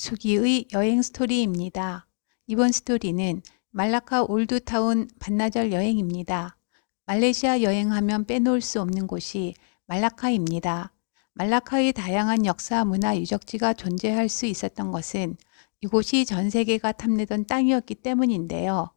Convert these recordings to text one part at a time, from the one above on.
수기의 여행 스토리입니다. 이번 스토리는 말라카 올드타운 반나절 여행입니다. 말레이시아 여행하면 빼놓을 수 없는 곳이 말라카입니다. 말라카의 다양한 역사, 문화, 유적지가 존재할 수 있었던 것은 이곳이 전 세계가 탐내던 땅이었기 때문인데요.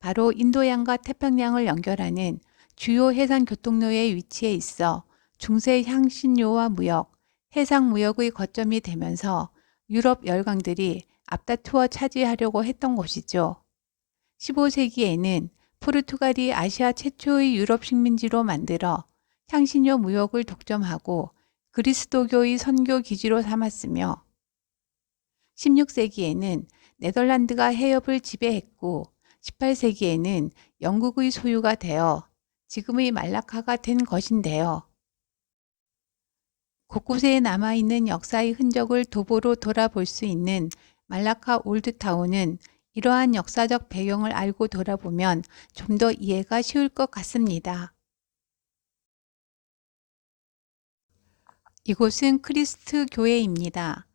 바로 인도양과 태평양을 연결하는 주요 해상 교통로에 위치해 있어 중세 향신료와 무역, 해상 무역의 거점이 되면서 유럽 열강들이 앞다투어 차지하려고 했던 곳이죠. 15세기에는 포르투갈이 아시아 최초의 유럽 식민지로 만들어 향신료 무역을 독점하고 그리스도교의 선교 기지로 삼았으며 16세기에는 네덜란드가 해협을 지배했고 18세기에는 영국의 소유가 되어 지금의 말라카가 된 것인데요. 곳곳에 남아있는 역사의 흔적을 도보로 돌아볼 수 있는 말라카 올드타운은 이러한 역사적 배경을 알고 돌아보면 좀 더 이해가 쉬울 것 같습니다. 이곳은 크리스트 교회입니다.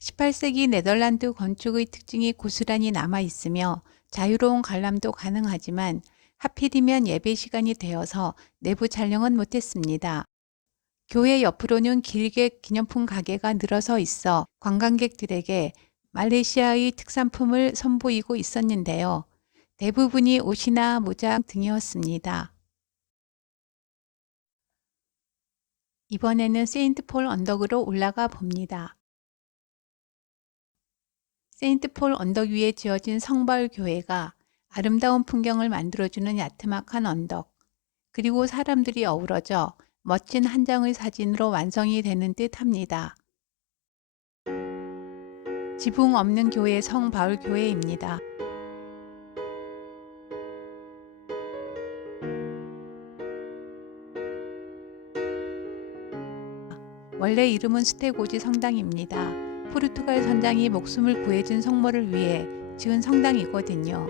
18세기 네덜란드 건축의 특징이 고스란히 남아있으며 자유로운 관람도 가능하지만 하필이면 예배 시간이 되어서 내부 촬영은 못했습니다. 교회 옆으로는 길게 기념품 가게가 늘어서 있어 관광객들에게 말레이시아의 특산품을 선보이고 있었는데요. 대부분이 옷이나 모자 등이었습니다. 이번에는 세인트폴 언덕으로 올라가 봅니다. 세인트폴 언덕 위에 지어진 성바울 교회가 아름다운 풍경을 만들어주는 야트막한 언덕, 그리고 사람들이 어우러져 멋진 한 장의 사진으로 완성이 되는 듯 합니다. 지붕 없는 교회 성바울 교회입니다. 원래 이름은 스테고지 성당입니다. 포르투갈 선장이 목숨을 구해준 성모를 위해 지은 성당이거든요.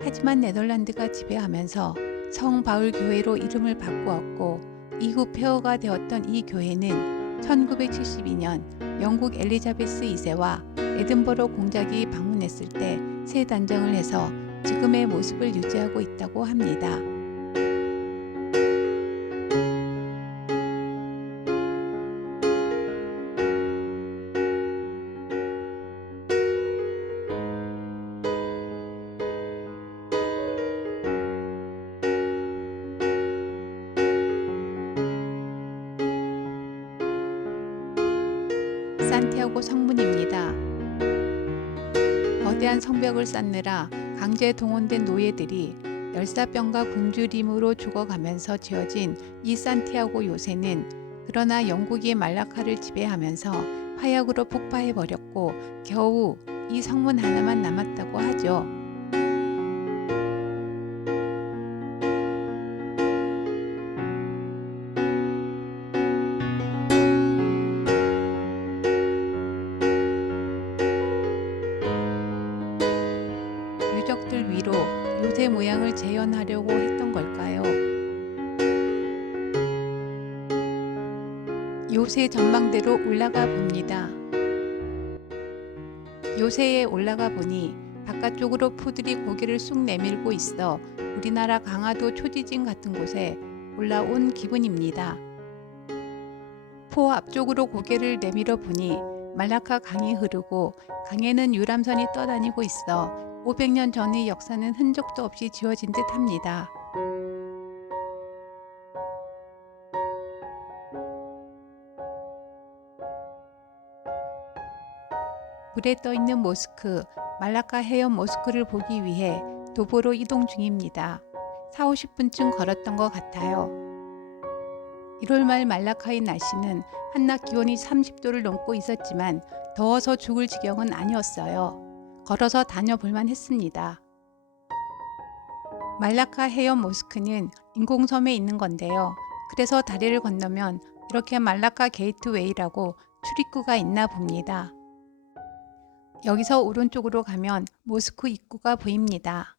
하지만 네덜란드가 지배하면서 성 바울 교회로 이름을 바꾸었고 이후 폐허가 되었던 이 교회는 1972년 영국 엘리자베스 2세와 에든버러 공작이 방문했을 때 새 단장을 해서 지금의 모습을 유지하고 있다고 합니다. 산티아고 성문입니다. 거대한 성벽을 쌓느라 강제 동원된 노예들이 열사병과 굶주림으로 죽어가면서 지어진 이 산티아고 요새는 그러나 영국이 말라카를 지배하면서 화약으로 폭파해버렸고 겨우 이 성문 하나만 남았다고 하죠. 유적들 위로 요새 모양을 재현하려고 했던 걸까요? 요새 전망대로 올라가 봅니다. 요새에 올라가 보니 바깥쪽으로 푸들이 고개를 쑥 내밀고 있어 우리나라 강화도 초지진 같은 곳에 올라온 기분입니다. 포 앞쪽으로 고개를 내밀어 보니 말라카 강이 흐르고 강에는 유람선이 떠다니고 있어 500년 전의 역사는 흔적도 없이 지워진 듯 합니다. 물에 떠있는 모스크, 말라카 해협 모스크를 보기 위해 도보로 이동 중입니다. 4, 50분쯤 걸었던 것 같아요. 1월 말 말라카의 날씨는 한낮 기온이 30도를 넘고 있었지만 더워서 죽을 지경은 아니었어요. 걸어서 다녀볼만 했습니다. 말라카 해협 모스크는 인공섬에 있는 건데요. 그래서 다리를 건너면 이렇게 말라카 게이트웨이라고 출입구가 있나 봅니다. 여기서 오른쪽으로 가면 모스크 입구가 보입니다.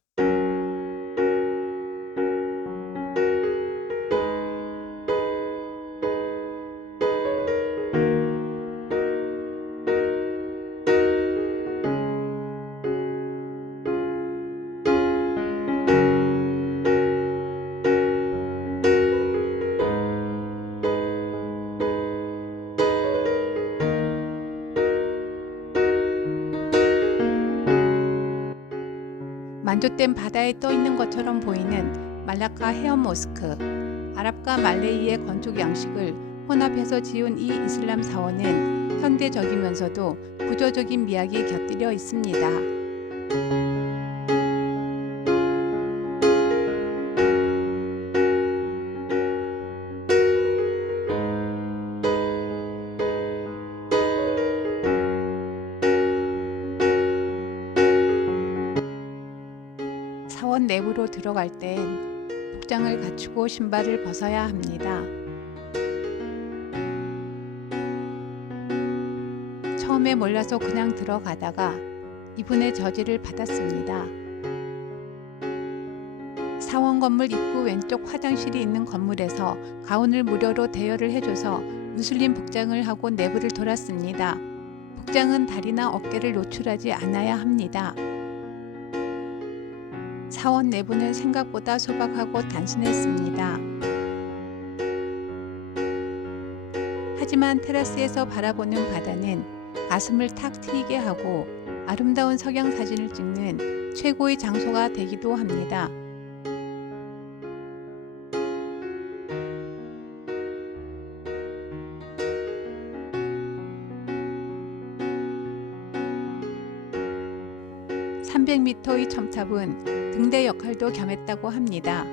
건조된 바다에 떠 있는 것처럼 보이는 말라카 헤엄 모스크. 아랍과 말레이의 건축 양식을 혼합해서 지은 이 이슬람 사원은 현대적이면서도 구조적인 미학이 곁들여 있습니다. 사원 내부로 들어갈 땐 복장을 갖추고 신발을 벗어야 합니다. 처음에 몰라서 그냥 들어가다가 이분의 저지를 받았습니다. 사원 건물 입구 왼쪽 화장실이 있는 건물에서 가운을 무료로 대여를 해줘서 무슬림 복장을 하고 내부를 돌았습니다. 복장은 다리나 어깨를 노출하지 않아야 합니다. 사원 내부는 생각보다 소박하고 단순했습니다. 하지만 테라스에서 바라보는 바다는 가슴을 탁 트이게 하고 아름다운 석양 사진을 찍는 최고의 장소가 되기도 합니다. (300m의) 첨탑은 등대 역할도 겸했다고 합니다.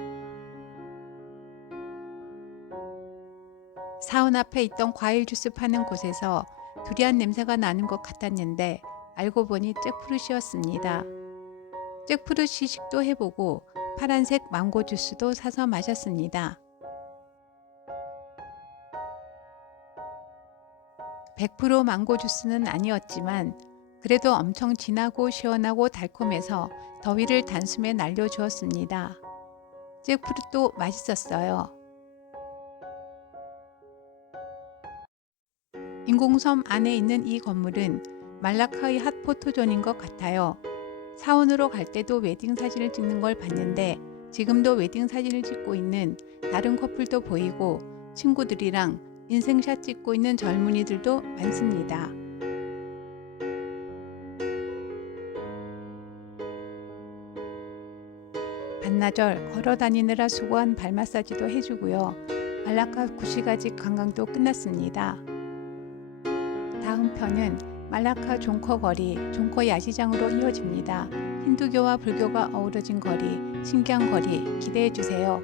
사원 앞에 있던 과일 주스 파는 곳에서 두리안 냄새가 나는 것 같았는데 알고 보니 잭프루시였습니다. 잭프루트 시식도 해보고 파란색 망고 주스도 사서 마셨습니다. 100% 망고 주스는 아니었지만 그래도 엄청 진하고 시원하고 달콤해서 더위를 단숨에 날려주었습니다. 잭프루트도 맛있었어요. 인공섬 안에 있는 이 건물은 말라카의 핫 포토존인 것 같아요. 사원으로 갈 때도 웨딩 사진을 찍는 걸 봤는데 지금도 웨딩 사진을 찍고 있는 다른 커플도 보이고 친구들이랑 인생샷 찍고 있는 젊은이들도 많습니다. 반나절 걸어 다니느라 수고한 발 마사지도 해주고요. 말라카 구시가지 관광도 끝났습니다. 다음 편은 말라카 종커 거리, 종커 야시장으로 이어집니다. 힌두교와 불교가 어우러진 거리, 신기한 거리 기대해 주세요.